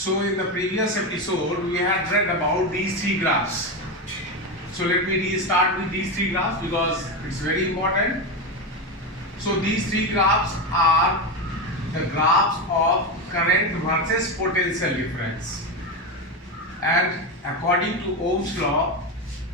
So in the previous episode, we had read about these three graphs. So let me restart with these three graphs because it's very important. So these three graphs are the graphs of current versus potential difference. And according to Ohm's law,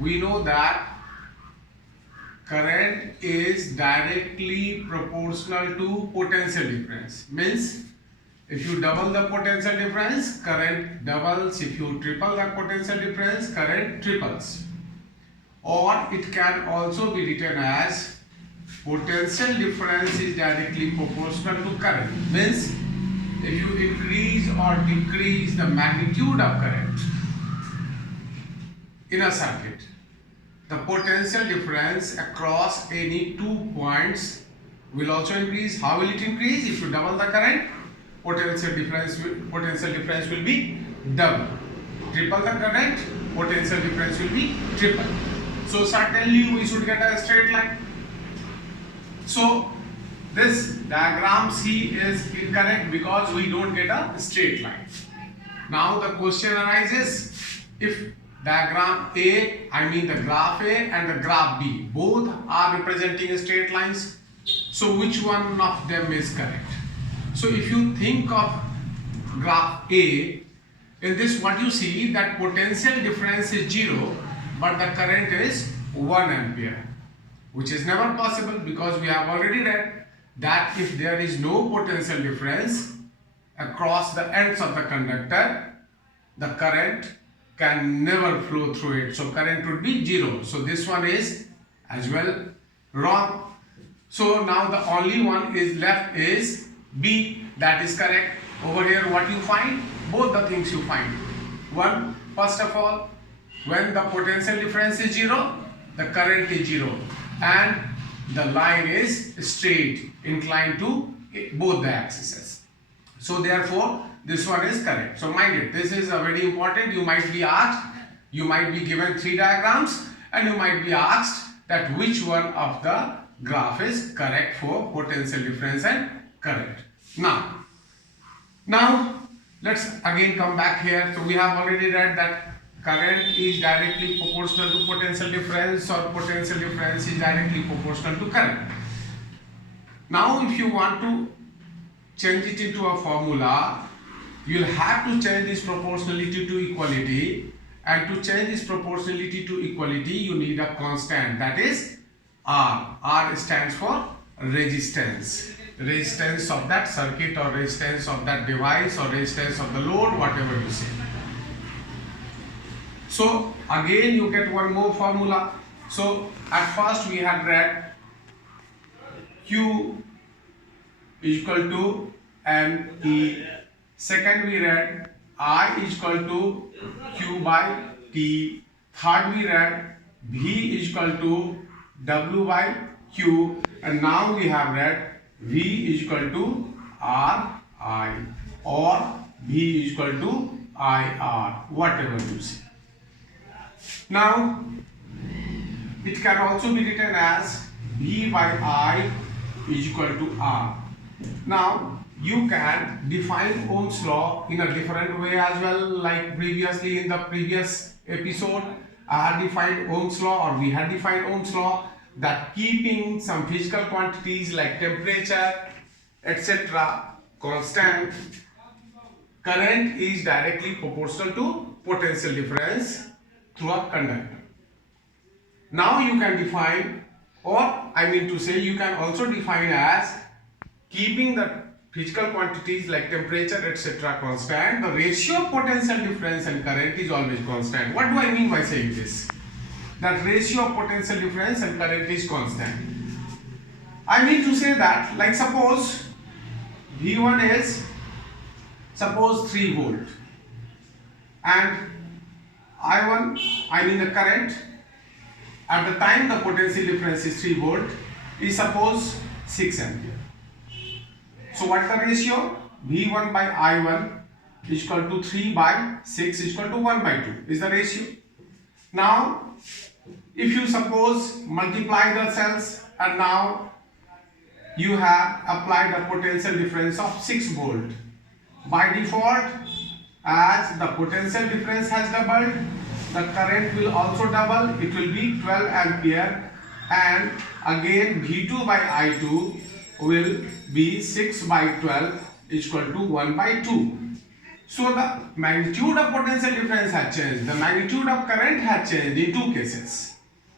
we know that current is directly proportional to potential difference. Means if you double the potential difference, current doubles. If you triple the potential difference, current triples. Or it can also be written as potential difference is directly proportional to current. Means if you increase or decrease the magnitude of current in a circuit, the potential difference across any 2 points will also increase. How will it increase? If you double the current, potential difference will be double. Triple the current, potential difference will be triple. So certainly we should get a straight line. So this diagram C is incorrect because we don't get a straight line. Now the question arises, if diagram A, the graph A and the graph B, both are representing straight lines, so which one of them is correct? So if you think of graph A, in this what you see that potential difference is 0 but the current is 1 ampere, which is never possible because we have already read that if there is no potential difference across the ends of the conductor, the current can never flow through it. So current would be 0. So this one is as well wrong. So now the only one is left is B, that is correct. Over here what you find? Both the things you find. One, first of all, when the potential difference is 0, the current is 0 and the line is straight, inclined to both the axes. So therefore this one is correct. So mind it, this is a very important. You might be asked, you might be given 3 diagrams and you might be asked that which one of the graph is correct for potential difference and current. Now let's again come back here. So we have already read that current is directly proportional to potential difference or potential difference is directly proportional to current. Now if you want to change it into a formula, you'll have to change this proportionality to equality, and to change this proportionality to equality you need a constant, that is R. R stands for resistance. Resistance of that circuit or resistance of that device or resistance of the load, whatever you say. So again you get one more formula. So at first we had read Q is equal to ME. Second we read I is equal to Q by T. Third we read V is equal to W by Q. And now we have read V is equal to RI or V is equal to IR, whatever you say. Now it can also be written as V by I is equal to R. Now you can define Ohm's law in a different way as well, like previously in the previous episode I had defined Ohm's law, or we had defined Ohm's law, that keeping some physical quantities like temperature etc. constant, current is directly proportional to potential difference through a conductor. Now you can define, or you can also define as keeping the physical quantities like temperature etc. constant, the ratio of potential difference and current is always constant. What do I mean by saying this? That ratio of potential difference and current is constant. I mean to say that, like suppose V1 is 3 volt and I1, the current at the time the potential difference is 3 volt is suppose 6 ampere. So what is the ratio? V1 by I1 is equal to 3 by 6 is equal to 1 by 2 is the ratio. Now if you suppose multiply the cells and now you have applied a potential difference of 6 volt. By default as the potential difference has doubled, the current will also double. It will be 12 ampere, and again V2 by I2 will be 6 by 12 is equal to 1 by 2. So the magnitude of potential difference has changed. The magnitude of current has changed in two cases,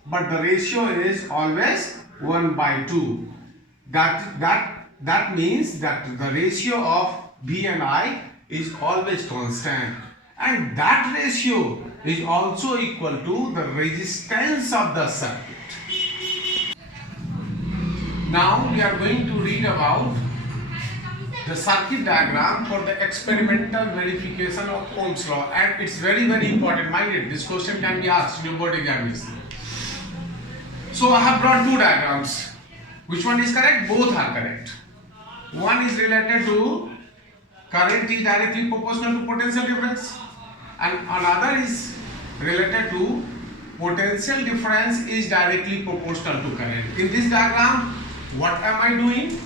but the ratio is always 1 by 2. That means that the ratio of V and I is always constant, and that ratio is also equal to the resistance of the circuit. Now we are going to read about the circuit diagram for the experimental verification of Ohm's law, and it's very important. Mind it, this question can be asked in your board examination. So I have brought two diagrams. Which one is correct? Both are correct. One is related to current is directly proportional to potential difference, and another is related to potential difference is directly proportional to current. In this diagram, what am I doing?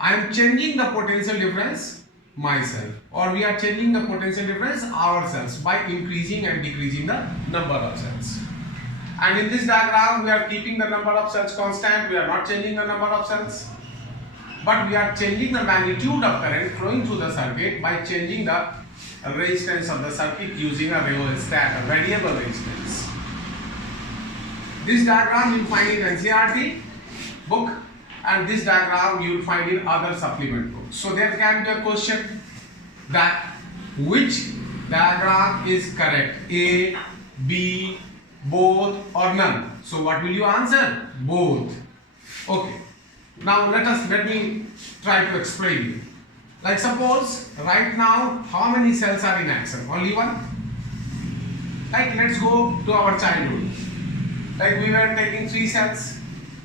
I am changing the potential difference myself, or we are changing the potential difference ourselves by increasing and decreasing the number of cells. And in this diagram, we are keeping the number of cells constant. We are not changing the number of cells, but we are changing the magnitude of current flowing through the circuit by changing the resistance of the circuit using a rheostat, a variable resistance. This diagram you will find in NCERT book, and this diagram you will find in other supplement books. So there can be a question that which diagram is correct, A, B, both, or none. So what will you answer? Both. Okay. Now let me try to explain you. Like suppose right now how many cells are in action? Only one. Like let's go to our childhood. Like we were taking 3 cells.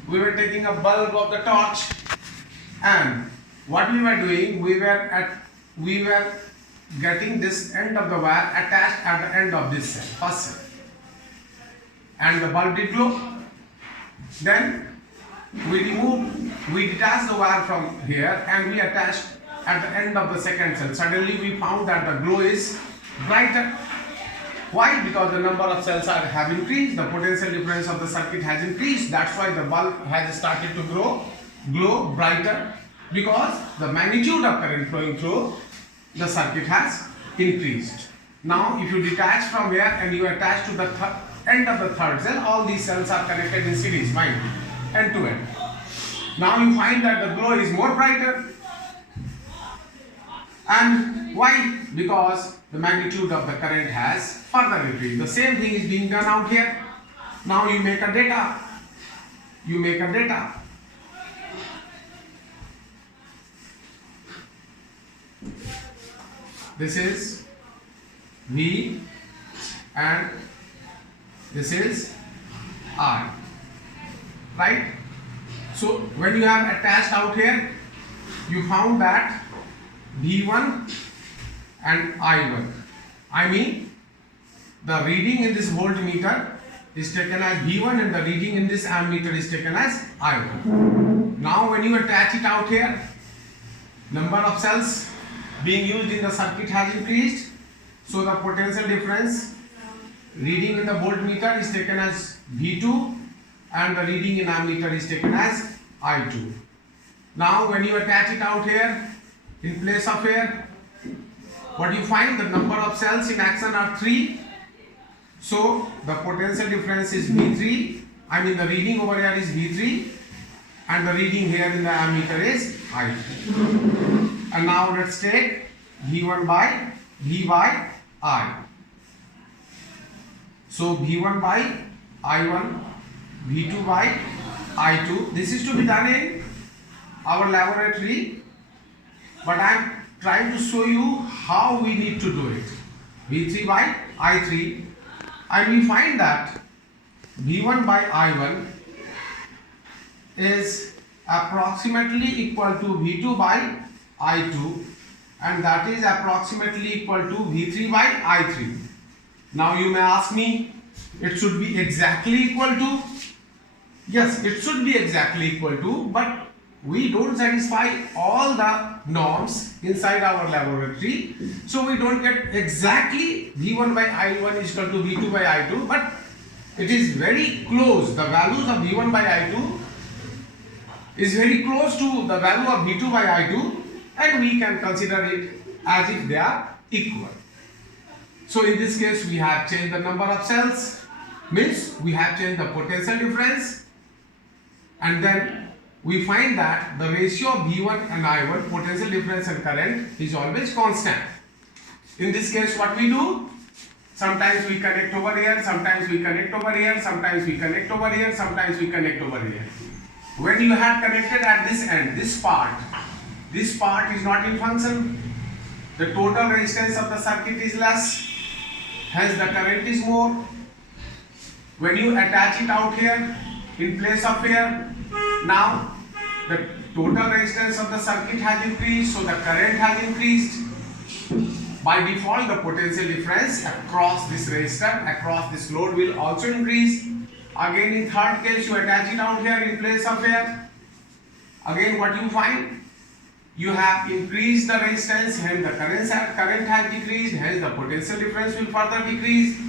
We were taking a bulb of the torch, and what we were doing, we were getting this end of the wire attached at the end of this cell, first cell, and the bulb did glow. Then we detached the wire from here and we attached at the end of the second cell. Suddenly we found that the glow is brighter. Why? Because the number of cells have increased, the potential difference of the circuit has increased. That's why the bulb has started to glow brighter, because the magnitude of current flowing through the circuit has increased. Now if you detach from here and you attach to the end of the third cell, all these cells are connected in series, mind, end to end. Now you find that the glow is more brighter. And why? Because the magnitude of the current has further increased. The same thing is being done out here. Now you make a data. This is V and this is I. Right? So when you have attached out here, you found that V1 and I1. I mean, the reading in this voltmeter is taken as V1 and the reading in this ammeter is taken as I1. Now when you attach it out here, number of cells being used in the circuit has increased. So the potential difference reading in the voltmeter is taken as V2 and the reading in ammeter is taken as I2. Now when you attach it out here, in place of here, what you find, the number of cells in action are 3. So the potential difference is V3. I mean the reading over here is V3 and the reading here in the ammeter is I2. And now let's take V1 by V by I. So V1 by I1, V2 by I2. This is to be done in our laboratory, but I am trying to show you how we need to do it. V3 by I3, and we find that V1 by I1 is approximately equal to V2 by I2, and that is approximately equal to V3 by I3. Now you may ask me, it should be exactly equal to? Yes, it should be exactly equal to, but we don't satisfy all the norms inside our laboratory, so we don't get exactly V1 by I1 is equal to V2 by I2, but it is very close. The values of V1 by I2 is very close to the value of V2 by I2, and we can consider it as if they are equal. So in this case we have changed the number of cells, means we have changed the potential difference, and then we find that the ratio of V1 and I1, potential difference and current, is always constant. In this case what we do? Sometimes we connect over here, sometimes we connect over here, sometimes we connect over here, sometimes we connect over here. When you have connected at this end, this part is not in function. The total resistance of the circuit is less, hence the current is more. When you attach it out here, in place of here, now the total resistance of the circuit has increased, so the current has increased. By default, the potential difference across this resistor, across this load will also increase. Again, in third case, you attach it out here in place of here. Again, what you find? You have increased the resistance, hence the current has decreased, hence the potential difference will further decrease.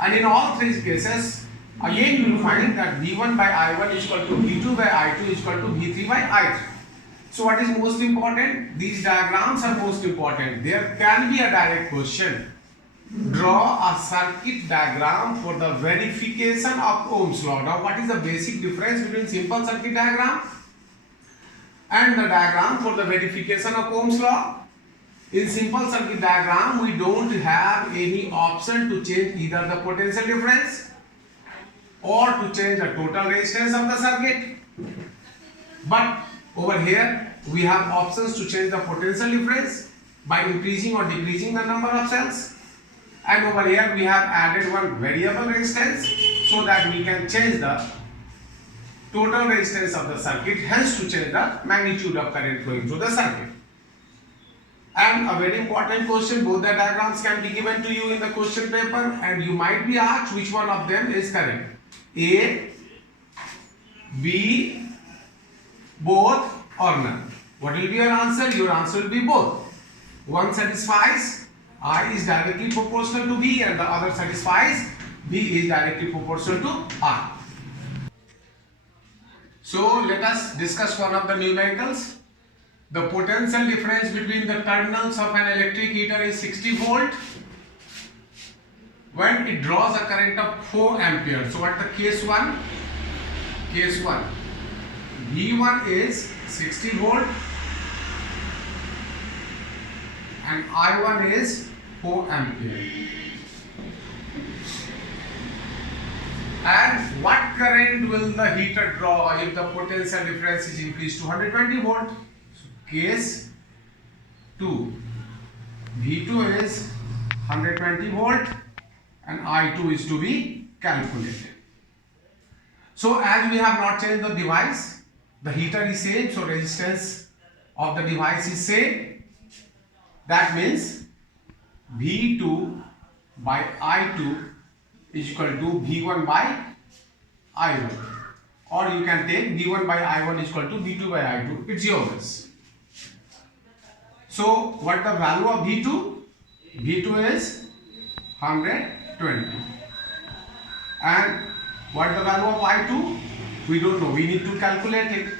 And in all three cases, again you will find that V1 by I1 is equal to V2 by I2 is equal to V3 by I3. So what is most important? These diagrams are most important. There can be a direct question. Draw a circuit diagram for the verification of Ohm's law. Now what is the basic difference between simple circuit diagram and the diagram for the verification of Ohm's law? In simple circuit diagram, we don't have any option to change either the potential difference or to change the total resistance of the circuit. But over here, we have options to change the potential difference by increasing or decreasing the number of cells. And over here, we have added one variable resistance so that we can change the total resistance of the circuit, hence to change the magnitude of current flowing through the circuit. And a very important question, both the diagrams can be given to you in the question paper, and you might be asked which one of them is correct. A, B, both or none. What will be your answer? Your answer will be both. One satisfies I is directly proportional to B, and the other satisfies B is directly proportional to R. So let us discuss one of the numericals. The potential difference between the terminals of an electric heater is 60 volt when it draws a current of 4 ampere. So what the case 1? Case 1. V1 is 60 volt and I1 is 4 ampere. And what current will the heater draw if the potential difference is increased to 120 volt? Case 2. V2 is 120 volt and I2 is to be calculated. So as we have not changed the device, the heater is same, so resistance of the device is same. That means V2 by I2 is equal to V1 by I1. Or you can take V1 by I1 is equal to V2 by I2. It's yours. So what the value of V2? V2 is 120. And what the value of I2? We don't know. We need to calculate it.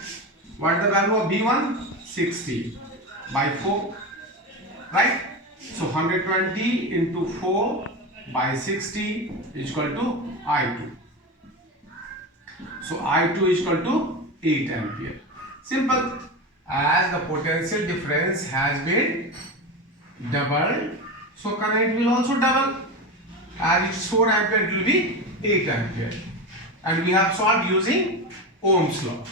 What the value of V1? 60 by 4. Right? So 120 into 4 by 60 is equal to I2. So I2 is equal to 8 ampere. Simple. As the potential difference has been doubled, so current will also double. As it's 4 ampere, it will be 8 ampere. And we have solved using Ohm's law.